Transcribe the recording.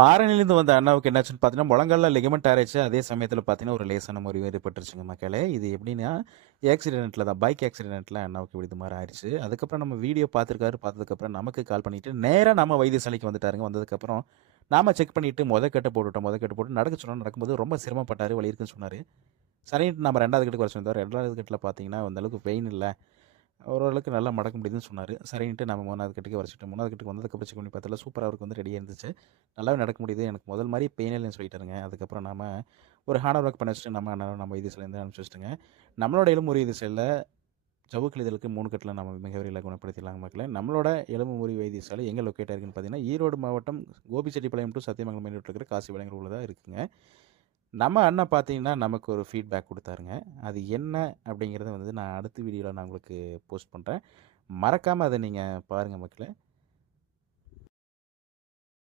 ஆரணிலேருந்து வந்த அண்ணாவுக்கு என்னாச்சுன்னு பார்த்தீங்கன்னா முழங்கால லெகமெண்ட் ஆராய்ச்சி அதே சமயத்தில் பார்த்தீங்கன்னா ஒரு லேசான முறிவு ஏற்பட்டுருச்சுங்க மக்களே. இது எப்படின்னா ஆக்சிடென்ட்டில் தான் பைக் ஆக்சிடென்ட்டில் அண்ணாவுக்கு இப்படி இது மாதிரி ஆயிடுச்சு அதுக்கப்புறம் நம்ம வீடியோ பார்த்துருக்காரு பார்த்ததுக்கப்புறம் நமக்கு கால் பண்ணிவிட்டு நேராக நம்ம வைத்தியசாலைக்கு வந்துட்டாருங்க. வந்ததுக்கப்புறம் நாம செக் பண்ணிவிட்டு மொதல் கட்டை போட்டுவிட்டோம் முத கெட்டு போட்டு நடக்க சொன்னோம் நடக்கும்போது ரொம்ப சிரமப்பட்டார் வழி இருக்குன்னு சொன்னார். சரின்ட்டு நம்ம ரெண்டாவது கட்டுக்கு வர சொன்னார். ரெண்டாவது கட்டில் பார்த்தீங்கன்னா அந்த அளவுக்கு பெயின் இல்லை. ஓரளவுக்கு நல்லா மடக்க முடியுதுன்னு சொன்னார். சரின்ட்டு நம்ம மூணாவது கட்டுக்கு வரைச்சிட்டோம். மூணாவது கட்டுக்கு வந்ததுக்கப்புறம் செக் பண்ணி பார்த்தல சூப்பராக அவருக்கு வந்து ரெடியாக இருந்துச்சு. நல்லாவே நடக்க முடியுது. எனக்கு முதல் மாதிரி பெயின் இல்லைன்னு சொல்லிட்டாருங்க. அதுக்கப்புறம் நம்ம ஒரு ஹார்ட் ஒர்க் பண்ண வச்சுட்டு நம்ம அண்ணா நம்ம இது சிலேருந்து அனுப்பிச்சி வச்சுட்டுங்க. நம்மளோட எலும்பு முறிவு செல்ல ஜவுக்கிழிதலுக்கு மூணு கட்டில் நம்ம மிகவரியில் குணப்படுத்திடலாம் மக்களே நம்மளோட எலும்பு முறிவு வைத்தியசாலை எங்கே லொக்கேட் ஆயிருக்குன்னு பார்த்தீங்கன்னா ஈரோடு மாவட்டம் கோபிச்செட்டிப்பாளையம் டு சத்தியமங்கலம் மெயின் இருக்கிற காசி விலங்கு உள்ள தான் இருக்குங்க. நம்ம அண்ணன் பார்த்தீங்கன்னா நமக்கு ஒரு ஃபீட்பேக் கொடுத்தாருங்க. அது என்ன அப்படிங்கிறத வந்து நான் அடுத்த வீடியோவில் நான் உங்களுக்கு போஸ்ட் பண்ணுறேன் மறக்காமல் அதை நீங்கள் பாருங்கள் மக்களை.